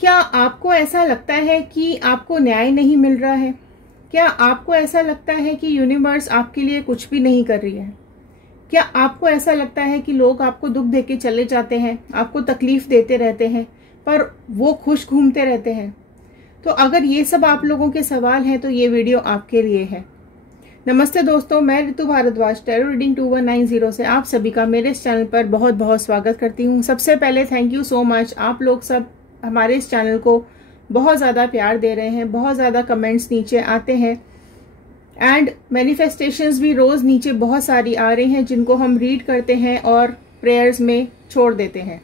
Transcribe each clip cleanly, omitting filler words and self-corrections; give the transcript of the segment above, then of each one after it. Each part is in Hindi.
क्या आपको ऐसा लगता है कि आपको न्याय नहीं मिल रहा है? क्या आपको ऐसा लगता है कि यूनिवर्स आपके लिए कुछ भी नहीं कर रही है? क्या आपको ऐसा लगता है कि लोग आपको दुख देके चले जाते हैं, आपको तकलीफ देते रहते हैं, पर वो खुश घूमते रहते हैं? तो अगर ये सब आप लोगों के सवाल हैं तो ये वीडियो आपके लिए है। नमस्ते दोस्तों, मैं ऋतु भारद्वाज टैरो रीडिंग 2190 से आप सभी का मेरे इस चैनल पर बहुत बहुत स्वागत करती हूँ। सबसे पहले थैंक यू सो मच। आप लोग सब हमारे इस चैनल को बहुत ज़्यादा प्यार दे रहे हैं, बहुत ज़्यादा कमेंट्स नीचे आते हैं एंड मैनिफेस्टेशंस भी रोज़ नीचे बहुत सारी आ रही हैं जिनको हम रीड करते हैं और प्रेयर्स में छोड़ देते हैं।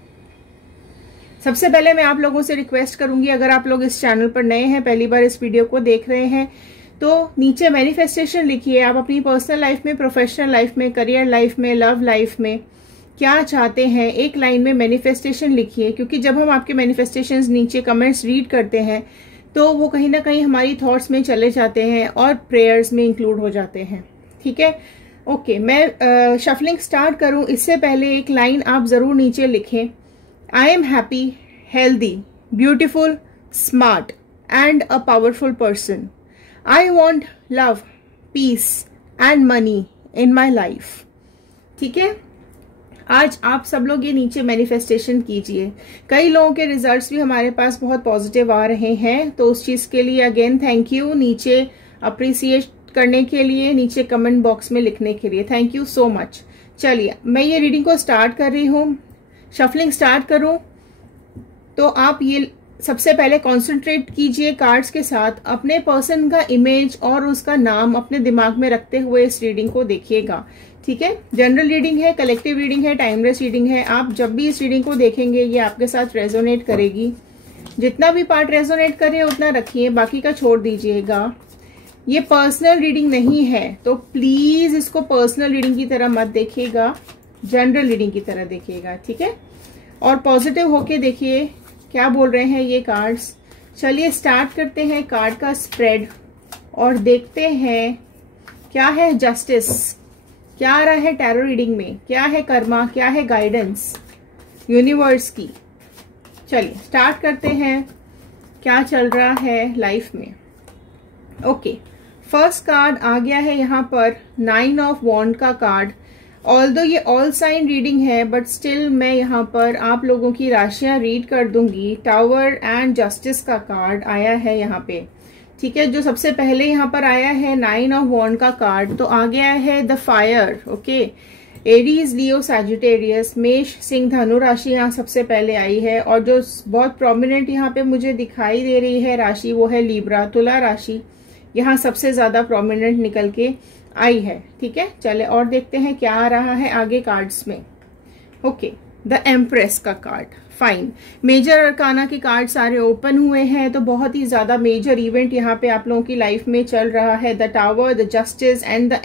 सबसे पहले मैं आप लोगों से रिक्वेस्ट करूंगी, अगर आप लोग इस चैनल पर नए हैं, पहली बार इस वीडियो को देख रहे हैं, तो नीचे मैनिफेस्टेशन लिखिए। आप अपनी पर्सनल लाइफ में, प्रोफेशनल लाइफ में, करियर लाइफ में, लव लाइफ में क्या चाहते हैं, एक लाइन में मैनिफेस्टेशन लिखिए। क्योंकि जब हम आपके मैनिफेस्टेशंस नीचे कमेंट्स रीड करते हैं तो वो कहीं ना कहीं हमारी थॉट्स में चले जाते हैं और प्रेयर्स में इंक्लूड हो जाते हैं। ठीक है, ओके। मैं शफलिंग स्टार्ट करूं इससे पहले एक लाइन आप जरूर नीचे लिखें। I am happy, healthy, beautiful, smart and a powerful person. I want love, peace and money in my life. ठीक है, आज आप सब लोग ये नीचे मैनिफेस्टेशन कीजिए। कई लोगों के रिजल्ट्स भी हमारे पास बहुत पॉजिटिव आ रहे हैं, तो उस चीज के लिए अगेन थैंक यू। नीचे अप्रिसिएट करने के लिए, नीचे कमेंट बॉक्स में लिखने के लिए थैंक यू सो मच। चलिए, मैं ये रीडिंग को स्टार्ट कर रही हूँ। शफलिंग स्टार्ट करूं तो आप ये सबसे पहले कंसंट्रेट कीजिए कार्ड्स के साथ। अपने पर्सन का इमेज और उसका नाम अपने दिमाग में रखते हुए इस रीडिंग को देखिएगा। ठीक है, जनरल रीडिंग है, कलेक्टिव रीडिंग है, टाइमलेस रीडिंग है। आप जब भी इस रीडिंग को देखेंगे ये आपके साथ रेजोनेट करेगी। जितना भी पार्ट रेजोनेट करे उतना रखिए, बाकी का छोड़ दीजिएगा। ये पर्सनल रीडिंग नहीं है तो प्लीज इसको पर्सनल रीडिंग की तरह मत देखिएगा, जनरल रीडिंग की तरह देखिएगा। ठीक है, और पॉजिटिव होके देखिए क्या बोल रहे हैं ये कार्ड्स। चलिए स्टार्ट करते हैं कार्ड का स्प्रेड और देखते हैं क्या है जस्टिस, क्या आ रहा है टैरो रीडिंग में, क्या है कर्मा, क्या है गाइडेंस यूनिवर्स की। चलिए स्टार्ट करते हैं क्या चल रहा है लाइफ में। ओके, फर्स्ट कार्ड आ गया है यहाँ पर 9 ऑफ वॉन्ड का कार्ड। ऑल्दो ये ऑल साइन रीडिंग है बट स्टिल मैं यहाँ पर आप लोगों की राशियां रीड कर दूंगी। टावर एंड जस्टिस का कार्ड आया है यहाँ पे। ठीक है, जो सबसे पहले यहाँ पर आया है 9 ऑफ वॉन्ड का कार्ड, तो आ गया है the fire. Okay, Aries, Leo, Sagittarius, मेष, सिंह, धनु राशि यहाँ सबसे पहले आई है। और जो बहुत प्रोमिनेंट यहाँ पे मुझे दिखाई दे रही है राशि वो है लिब्रा, तुला राशि यहाँ सबसे ज्यादा प्रोमिनेंट निकल के आई है। ठीक है, चले और देखते हैं क्या आ रहा है आगे कार्ड्स में। ओके, द एम्प्रेस का कार्ड, फाइन। मेजर अरकाना के कार्ड सारे ओपन हुए हैं, तो बहुत ही ज्यादा मेजर इवेंट यहाँ पे आप लोगों की लाइफ में चल रहा है। The tower, the justice and the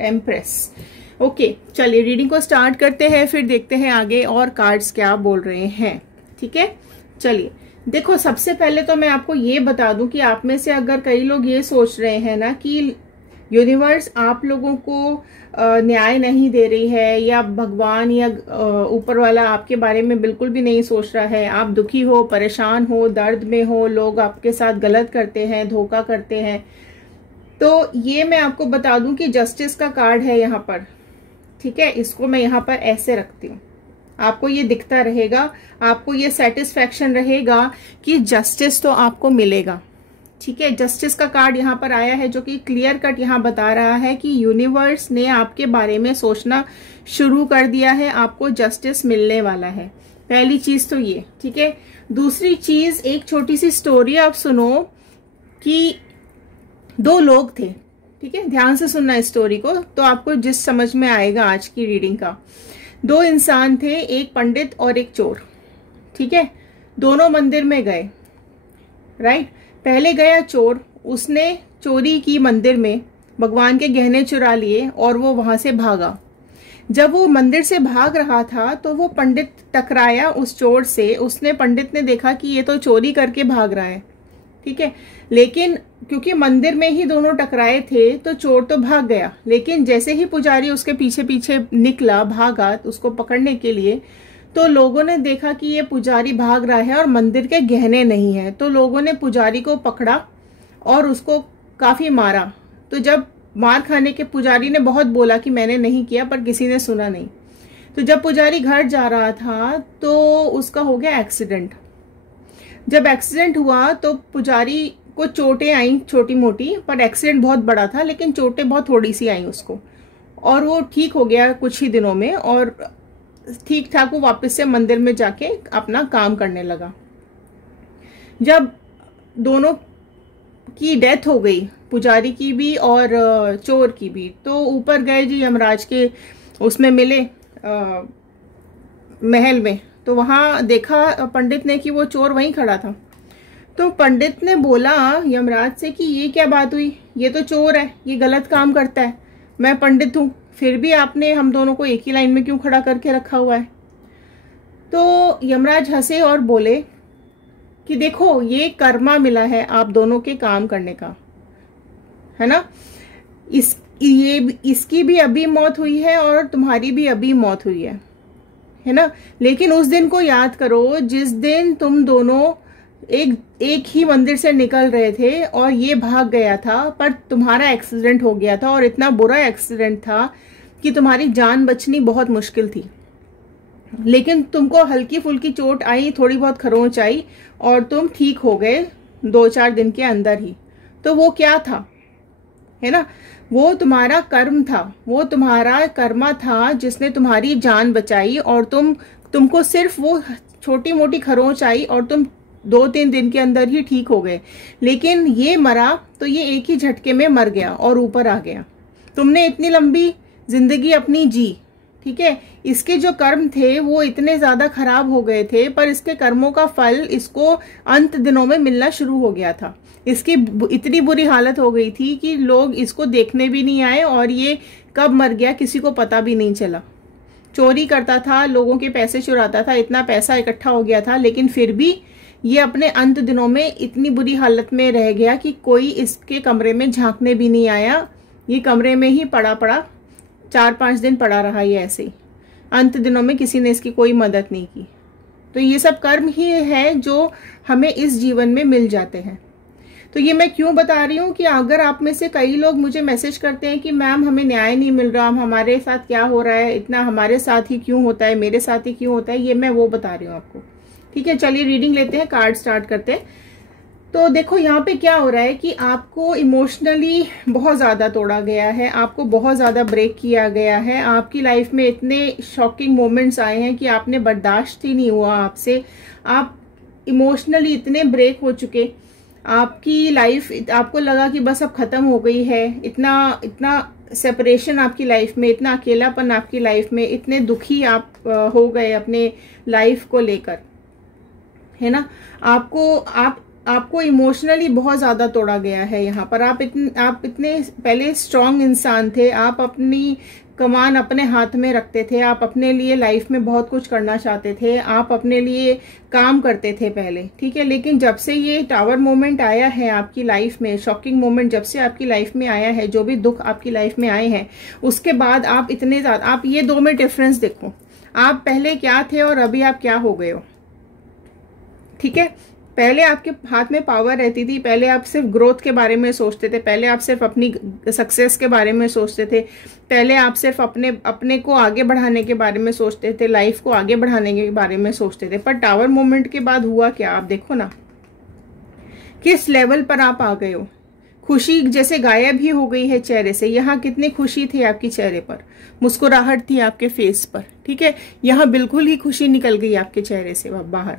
empress. Okay, चलिए रीडिंग को स्टार्ट करते हैं, फिर देखते हैं आगे और कार्ड्स क्या बोल रहे हैं। ठीक है, चलिए देखो, सबसे पहले तो मैं आपको ये बता दूं कि आप में से अगर कई लोग ये सोच रहे हैं ना कि यूनिवर्स आप लोगों को न्याय नहीं दे रही है, या भगवान या ऊपर वाला आपके बारे में बिल्कुल भी नहीं सोच रहा है, आप दुखी हो, परेशान हो, दर्द में हो, लोग आपके साथ गलत करते हैं, धोखा करते हैं, तो ये मैं आपको बता दूं कि जस्टिस का कार्ड है यहाँ पर। ठीक है, इसको मैं यहाँ पर ऐसे रखती हूँ, आपको ये दिखता रहेगा, आपको ये सेटिस्फैक्शन रहेगा कि जस्टिस तो आपको मिलेगा। ठीक है, जस्टिस का कार्ड यहाँ पर आया है जो कि क्लियर कट यहाँ बता रहा है कि यूनिवर्स ने आपके बारे में सोचना शुरू कर दिया है, आपको जस्टिस मिलने वाला है। पहली चीज तो ये। ठीक है, दूसरी चीज, एक छोटी सी स्टोरी आप सुनो कि दो लोग थे। ठीक है, ध्यान से सुनना इस स्टोरी को तो आपको जिस समझ में आएगा आज की रीडिंग का। दो इंसान थे, एक पंडित और एक चोर। ठीक है, दोनों मंदिर में गए। राइट, पहले गया चोर, उसने चोरी की मंदिर में, भगवान के गहने चुरा लिए और वो वहां से भागा। जब वो मंदिर से भाग रहा था तो वो पंडित टकराया उस चोर से। उसने, पंडित ने देखा कि ये तो चोरी करके भाग रहा है। ठीक है, लेकिन क्योंकि मंदिर में ही दोनों टकराए थे तो चोर तो भाग गया, लेकिन जैसे ही पुजारी उसके पीछे पीछे निकला, भागा उसको पकड़ने के लिए, तो लोगों ने देखा कि ये पुजारी भाग रहा है और मंदिर के गहने नहीं है, तो लोगों ने पुजारी को पकड़ा और उसको काफी मारा। तो जब मार खाने के पुजारी ने बहुत बोला कि मैंने नहीं किया, पर किसी ने सुना नहीं। तो जब पुजारी घर जा रहा था तो उसका हो गया एक्सीडेंट। जब एक्सीडेंट हुआ तो पुजारी को चोटें आई छोटी मोटी, पर एक्सीडेंट बहुत बड़ा था, लेकिन चोटें बहुत थोड़ी सी आई उसको, और वो ठीक हो गया कुछ ही दिनों में, और ठीक ठाक वो वापस से मंदिर में जाके अपना काम करने लगा। जब दोनों की डेथ हो गई, पुजारी की भी और चोर की भी, तो ऊपर गए जी यमराज के उसमें मिले महल में। तो वहां देखा पंडित ने कि वो चोर वहीं खड़ा था। तो पंडित ने बोला यमराज से कि ये क्या बात हुई, ये तो चोर है, ये गलत काम करता है, मैं पंडित हूं, फिर भी आपने हम दोनों को एक ही लाइन में क्यों खड़ा करके रखा हुआ है। तो यमराज हंसे और बोले कि देखो, ये कर्मा मिला है आप दोनों के काम करने का, है ना। इसकी भी अभी मौत हुई है और तुम्हारी भी अभी मौत हुई है ना। लेकिन उस दिन को याद करो जिस दिन तुम दोनों एक ही मंदिर से निकल रहे थे और ये भाग गया था, पर तुम्हारा एक्सीडेंट हो गया था, और इतना बुरा एक्सीडेंट था कि तुम्हारी जान बचनी बहुत मुश्किल थी। लेकिन तुमको हल्की फुल्की चोट आई, थोड़ी बहुत खरोंच आई, और तुम ठीक हो गए 2-4 दिन के अंदर ही। तो वो क्या था, है ना, वो तुम्हारा कर्म था, वो तुम्हारा कर्मा था जिसने तुम्हारी जान बचाई, और तुमको सिर्फ वो छोटी मोटी खरोंच आई और तुम 2-3 दिन के अंदर ही ठीक हो गए। लेकिन ये मरा तो ये एक ही झटके में मर गया और ऊपर आ गया। तुमने इतनी लंबी जिंदगी अपनी जी, ठीक है, इसके जो कर्म थे वो इतने ज्यादा खराब हो गए थे, पर इसके कर्मों का फल इसको अंत दिनों में मिलना शुरू हो गया था। इसकी इतनी बुरी हालत हो गई थी कि लोग इसको देखने भी नहीं आए, और ये कब मर गया किसी को पता भी नहीं चला। चोरी करता था, लोगों के पैसे चुराता था, इतना पैसा इकट्ठा हो गया था, लेकिन फिर भी ये अपने अंत दिनों में इतनी बुरी हालत में रह गया कि कोई इसके कमरे में झांकने भी नहीं आया। ये कमरे में ही पड़ा 4-5 दिन पड़ा रहा, ये ऐसे ही। अंत दिनों में किसी ने इसकी कोई मदद नहीं की। तो ये सब कर्म ही है जो हमें इस जीवन में मिल जाते हैं। तो ये मैं क्यों बता रही हूँ कि अगर आप में से कई लोग मुझे मैसेज करते हैं कि मैम हमें न्याय नहीं मिल रहा, हमारे साथ क्या हो रहा है, इतना हमारे साथ ही क्यों होता है, मेरे साथ ही क्यों होता है, ये मैं वो बता रही हूँ आपको। ठीक है, चलिए रीडिंग लेते हैं, कार्ड स्टार्ट करते हैं। तो देखो यहाँ पे क्या हो रहा है कि आपको इमोशनली बहुत ज्यादा तोड़ा गया है, आपको बहुत ज्यादा ब्रेक किया गया है, आपकी लाइफ में इतने शॉकिंग मोमेंट्स आए हैं कि आपने बर्दाश्त ही नहीं हुआ आपसे, आप इमोशनली इतने ब्रेक हो चुके, आपकी लाइफ आपको लगा कि बस अब खत्म हो गई है, इतना सेपरेशन आपकी लाइफ में, इतना अकेलापन आपकी लाइफ में, इतने दुखी आप हो गए अपने लाइफ को लेकर, है ना। आपको इमोशनली बहुत ज्यादा तोड़ा गया है यहाँ पर। आप इतने पहले स्ट्रांग इंसान थे, आप अपनी कमान अपने हाथ में रखते थे, आप अपने लिए लाइफ में बहुत कुछ करना चाहते थे, आप अपने लिए काम करते थे पहले, ठीक है। लेकिन जब से ये टावर मोमेंट आया है आपकी लाइफ में, शॉकिंग मोमेंट जब से आपकी लाइफ में आया है, जो भी दुख आपकी लाइफ में आए हैं, उसके बाद आप इतने ज्यादा, आप ये 2 में डिफरेंस देखो, आप पहले क्या थे और अभी आप क्या हो गए हो, ठीक है। पहले आपके हाथ में पावर रहती थी, पहले आप सिर्फ ग्रोथ के बारे में सोचते थे, पहले आप सिर्फ अपनी सक्सेस के बारे में सोचते थे, पहले आप सिर्फ अपने को आगे बढ़ाने के बारे में सोचते थे, लाइफ को आगे बढ़ाने के बारे में सोचते थे। पर टावर मोमेंट के बाद हुआ क्या, आप देखो ना किस लेवल पर आप आ गए हो। खुशी जैसे गायब ही हो गई है चेहरे से। यहाँ कितनी खुशी थी आपके चेहरे पर, मुस्कुराहट थी आपके फेस पर, ठीक है, यहाँ बिल्कुल ही खुशी निकल गई आपके चेहरे से बाहर,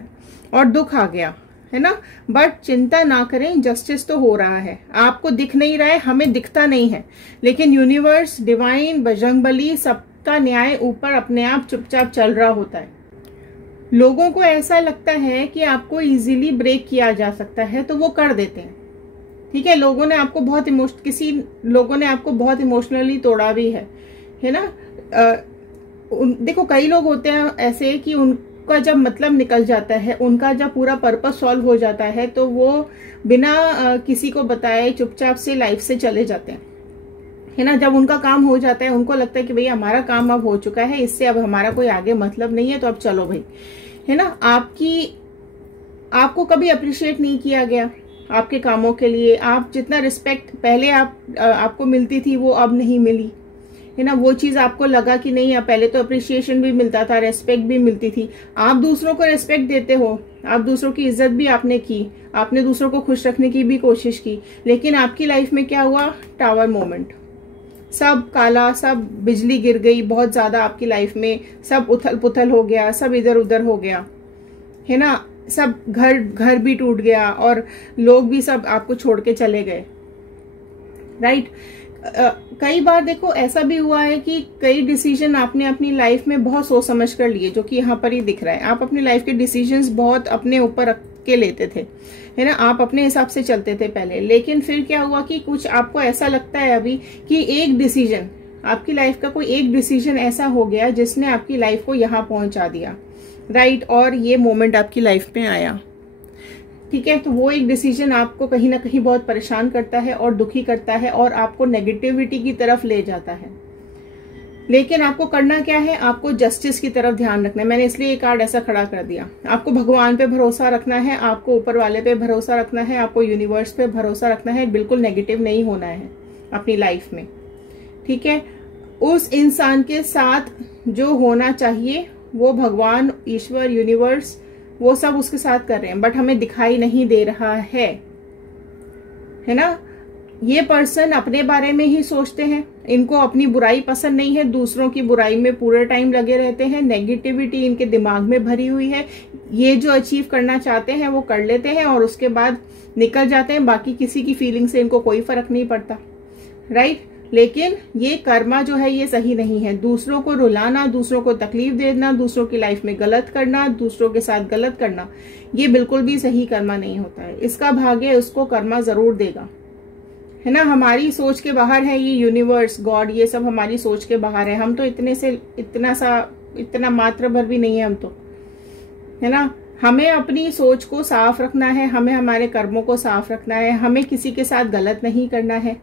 और दुख आ गया, है ना। बट चिंता ना करें, जस्टिस तो हो रहा है, आपको दिख नहीं रहा है, हमें दिखता नहीं है, लेकिन यूनिवर्स, डिवाइन, बजरंगबली, सबका न्याय ऊपर अपने आप चुपचाप चल रहा होता है। लोगों को ऐसा लगता है कि आपको इजीली ब्रेक किया जा सकता है, तो वो कर देते हैं, ठीक है। किसी लोगों ने आपको बहुत इमोशनली तोड़ा भी है ना। देखो कई लोग होते हैं ऐसे कि उनका जब मतलब निकल जाता है, उनका जब पूरा पर्पस सॉल्व हो जाता है, तो वो बिना किसी को बताए चुपचाप से लाइफ से चले जाते हैं, है ना। जब उनका काम हो जाता है, उनको लगता है कि भैया हमारा काम अब हो चुका है, इससे अब हमारा कोई आगे मतलब नहीं है, तो अब चलो भाई, है ना। आपको कभी अप्रिशिएट नहीं किया गया आपके कामों के लिए। आप जितना रिस्पेक्ट पहले आपको मिलती थी वो अब नहीं मिली, है ना। वो चीज आपको लगा कि नहीं, अब पहले तो अप्रिशिएशन भी मिलता था, रेस्पेक्ट भी मिलती थी। आप दूसरों को रेस्पेक्ट देते हो, आप दूसरों की इज्जत भी आपने की, आपने दूसरों को खुश रखने की भी कोशिश की, लेकिन आपकी लाइफ में क्या हुआ? टावर मोमेंट, सब काला, सब बिजली गिर गई बहुत ज्यादा आपकी लाइफ में, सब उथल पुथल हो गया, सब इधर उधर हो गया, है ना। सब घर भी टूट गया और लोग भी सब आपको छोड़ के चले गए, राइट। कई बार देखो ऐसा भी हुआ है कि कई डिसीजन आपने अपनी लाइफ में बहुत सोच समझ कर लिए, जो कि यहाँ पर ही दिख रहा है। आप अपनी लाइफ के डिसीजंस बहुत अपने ऊपर रख के लेते थे, है ना, आप अपने हिसाब से चलते थे पहले, लेकिन फिर क्या हुआ कि कुछ आपको ऐसा लगता है अभी कि एक डिसीजन, आपकी लाइफ का कोई एक डिसीजन ऐसा हो गया जिसने आपकी लाइफ को यहाँ पहुंचा दिया, राइट। और ये मोमेंट आपकी लाइफ में आया, ठीक है। तो वो एक डिसीजन आपको कहीं ना कहीं बहुत परेशान करता है और दुखी करता है और आपको नेगेटिविटी की तरफ ले जाता है, लेकिन आपको करना क्या है? आपको जस्टिस की तरफ ध्यान रखना है। मैंने इसलिए ये कार्ड ऐसा खड़ा कर दिया। आपको भगवान पे भरोसा रखना है, आपको ऊपर वाले पे भरोसा रखना है, आपको यूनिवर्स पे भरोसा रखना है। बिल्कुल नेगेटिव नहीं होना है अपनी लाइफ में, ठीक है। उस इंसान के साथ जो होना चाहिए वो भगवान, ईश्वर, यूनिवर्स, वो सब उसके साथ कर रहे हैं, बट हमें दिखाई नहीं दे रहा है ना। ये पर्सन अपने बारे में ही सोचते हैं, इनको अपनी बुराई पसंद नहीं है, दूसरों की बुराई में पूरे टाइम लगे रहते हैं, नेगेटिविटी इनके दिमाग में भरी हुई है। ये जो अचीव करना चाहते हैं वो कर लेते हैं और उसके बाद निकल जाते हैं, बाकी किसी की फीलिंग से इनको कोई फर्क नहीं पड़ता, राइट। लेकिन ये कर्मा जो है ये सही नहीं है। दूसरों को रुलाना, दूसरों को तकलीफ देना, दूसरों की लाइफ में गलत करना, दूसरों के साथ गलत करना, ये बिल्कुल भी सही कर्मा नहीं होता है। इसका भाग्य उसको कर्मा जरूर देगा, है ना। हमारी सोच के बाहर है ये यूनिवर्स, गॉड, ये सब हमारी सोच के बाहर है। हम तो इतना मात्र भर भी नहीं है हम तो, है ना। हमें अपनी सोच को साफ रखना है, हमें हमारे कर्मों को साफ रखना है, हमें किसी के साथ गलत नहीं करना है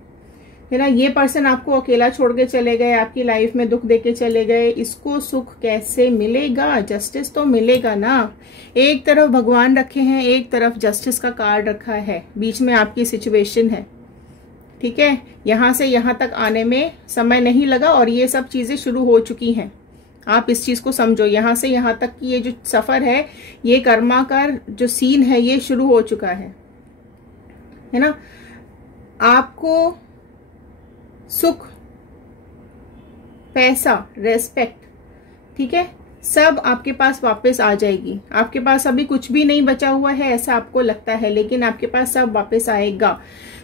ना। ये पर्सन आपको अकेला छोड़ के चले गए, आपकी लाइफ में दुख देके चले गए, इसको सुख कैसे मिलेगा? जस्टिस तो मिलेगा ना। एक तरफ भगवान रखे हैं, एक तरफ जस्टिस का कार्ड रखा है, बीच में आपकी सिचुएशन है, ठीक है। यहां से यहां तक आने में समय नहीं लगा और ये सब चीजें शुरू हो चुकी हैं। आप इस चीज को समझो, यहां से यहां तक की ये जो सफर है, ये कर्मा का जो सीन है ये शुरू हो चुका है ना। आपको सुख, पैसा, रेस्पेक्ट, ठीक है, सब आपके पास वापस आ जाएगी। आपके पास अभी कुछ भी नहीं बचा हुआ है ऐसा आपको लगता है, लेकिन आपके पास सब वापस आएगा।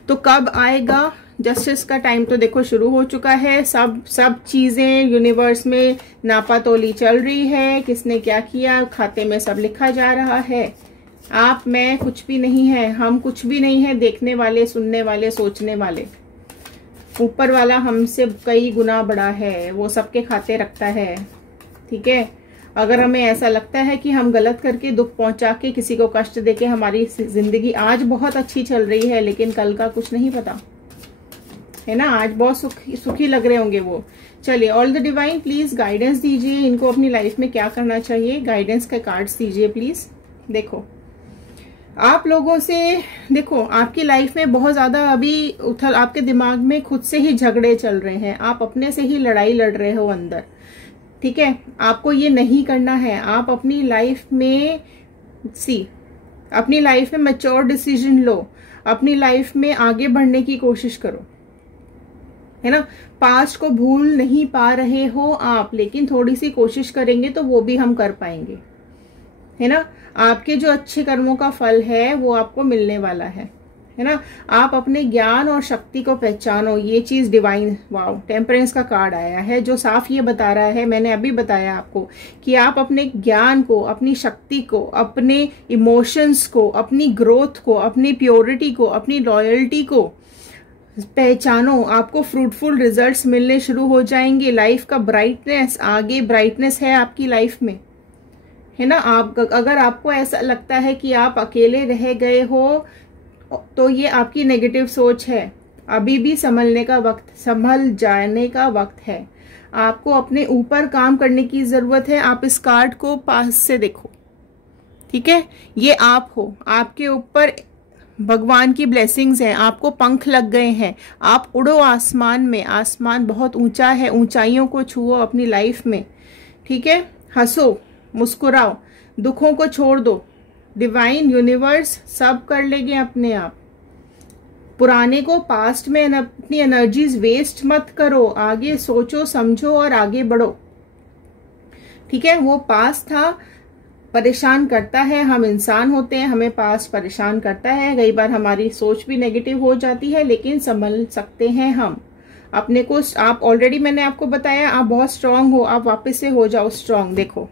तो कब आएगा? जस्टिस का टाइम तो देखो शुरू हो चुका है। सब चीजें यूनिवर्स में नापातोली चल रही है, किसने क्या किया खाते में सब लिखा जा रहा है। आप, मैं कुछ भी नहीं है, हम कुछ भी नहीं है, देखने वाले, सुनने वाले, सोचने वाले। ऊपर वाला हमसे कई गुना बड़ा है, वो सबके खाते रखता है, ठीक है। अगर हमें ऐसा लगता है कि हम गलत करके, दुख पहुंचा के, किसी को कष्ट देके हमारी जिंदगी आज बहुत अच्छी चल रही है, लेकिन कल का कुछ नहीं पता, है ना। आज बहुत सुखी लग रहे होंगे वो। चलिए, all the divine please guidance दीजिए, इनको अपनी लाइफ में क्या करना चाहिए, गाइडेंस के कार्ड्स दीजिए प्लीज। देखो, आप लोगों से, देखो आपकी लाइफ में बहुत ज्यादा अभी आपके दिमाग में खुद से ही झगड़े चल रहे हैं, आप अपने से ही लड़ाई लड़ रहे हो अंदर, ठीक है। आपको ये नहीं करना है। आप अपनी लाइफ में अपनी लाइफ में मैच्योर डिसीजन लो, अपनी लाइफ में आगे बढ़ने की कोशिश करो, है ना। पास्ट को भूल नहीं पा रहे हो आप, लेकिन थोड़ी सी कोशिश करेंगे तो वो भी हम कर पाएंगे, है ना। आपके जो अच्छे कर्मों का फल है वो आपको मिलने वाला है ना। आप अपने ज्ञान और शक्ति को पहचानो, ये चीज डिवाइन, वाओ, टेम्परेंस का कार्ड आया है जो साफ ये बता रहा है, मैंने अभी बताया आपको, कि आप अपने ज्ञान को, अपनी शक्ति को, अपने इमोशंस को, अपनी ग्रोथ को, अपनी प्योरिटी को, अपनी लॉयल्टी को पहचानो। आपको फ्रूटफुल रिजल्ट्स मिलने शुरू हो जाएंगे। लाइफ का ब्राइटनेस, आगे ब्राइटनेस है आपकी लाइफ में, है ना। अगर आपको ऐसा लगता है कि आप अकेले रह गए हो तो ये आपकी नेगेटिव सोच है। अभी भी संभलने का वक्त, संभल जाने का वक्त है। आपको अपने ऊपर काम करने की जरूरत है। आप इस कार्ड को पास से देखो, ठीक है? ये आप हो, आपके ऊपर भगवान की ब्लेसिंग्स हैं, आपको पंख लग गए हैं, आप उड़ो आसमान में। आसमान बहुत ऊंचा है, ऊंचाइयों को छुओ अपनी लाइफ में, ठीक है? हंसो, मुस्कुराओ, दुखों को छोड़ दो। डिवाइन यूनिवर्स सब कर लेंगे अपने आप। पुराने को, पास्ट में अपनी एनर्जीज वेस्ट मत करो, आगे सोचो समझो और आगे बढ़ो, ठीक है? वो पास्ट था, परेशान करता है, हम इंसान होते हैं, हमें पास्ट परेशान करता है, कई बार हमारी सोच भी नेगेटिव हो जाती है, लेकिन संभल सकते हैं हम अपने को। आप ऑलरेडी, मैंने आपको बताया, आप बहुत स्ट्रांग हो, आप वापस से हो जाओ स्ट्रांग। देखो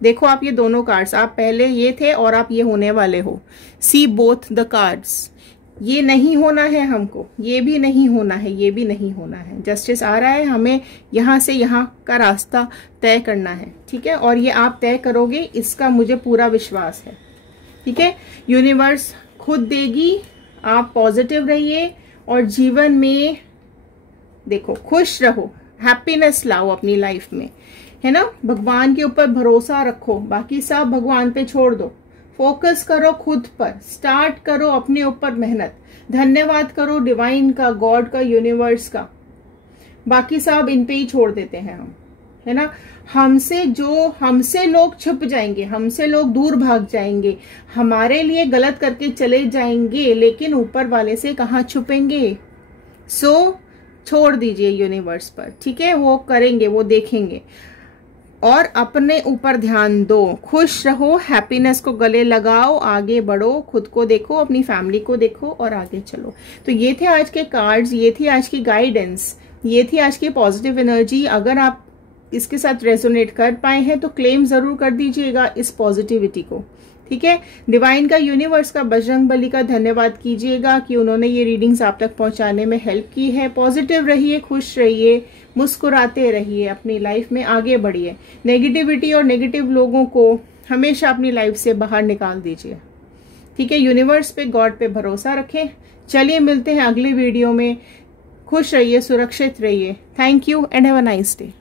देखो आप ये दोनों कार्ड्स, आप पहले ये थे और आप ये होने वाले हो। C both the cards. ये नहीं होना है हमको, ये भी नहीं होना है, ये भी नहीं होना है। जस्टिस आ रहा है, हमें यहाँ से यहाँ का रास्ता तय करना है, ठीक है? और ये आप तय करोगे, इसका मुझे पूरा विश्वास है, ठीक है? यूनिवर्स खुद देगी। आप पॉजिटिव रहिए और जीवन में देखो खुश रहो, हैप्पीनेस लाओ अपनी लाइफ में, है ना? भगवान के ऊपर भरोसा रखो, बाकी सब भगवान पे छोड़ दो। फोकस करो खुद पर, स्टार्ट करो अपने ऊपर मेहनत, धन्यवाद करो डिवाइन का, गॉड का, यूनिवर्स का। बाकी सब इन पे ही छोड़ देते हैं हम, है ना? हमसे लोग छुप जाएंगे, हमसे लोग दूर भाग जाएंगे, हमारे लिए गलत करके चले जाएंगे, लेकिन ऊपर वाले से कहाँ छुपेंगे? सो छोड़ दीजिए यूनिवर्स पर, ठीक है? वो करेंगे, वो देखेंगे। और अपने ऊपर ध्यान दो, खुश रहो, हैप्पीनेस को गले लगाओ, आगे बढ़ो, खुद को देखो, अपनी फैमिली को देखो और आगे चलो। तो ये थे आज के कार्ड्स, ये थी आज की गाइडेंस, ये थी आज की पॉजिटिव एनर्जी। अगर आप इसके साथ रेजोनेट कर पाए हैं तो क्लेम जरूर कर दीजिएगा इस पॉजिटिविटी को, ठीक है? डिवाइन का, यूनिवर्स का, बजरंग बली का धन्यवाद कीजिएगा कि उन्होंने ये रीडिंग्स आप तक पहुंचाने में हेल्प की है। पॉजिटिव रहिए, खुश रहिए, मुस्कुराते रहिए, अपनी लाइफ में आगे बढ़िए। नेगेटिविटी और नेगेटिव लोगों को हमेशा अपनी लाइफ से बाहर निकाल दीजिए, ठीक है? यूनिवर्स पे, गॉड पे भरोसा रखें। चलिए मिलते हैं अगले वीडियो में। खुश रहिए, सुरक्षित रहिए। Thank you and have a nice day.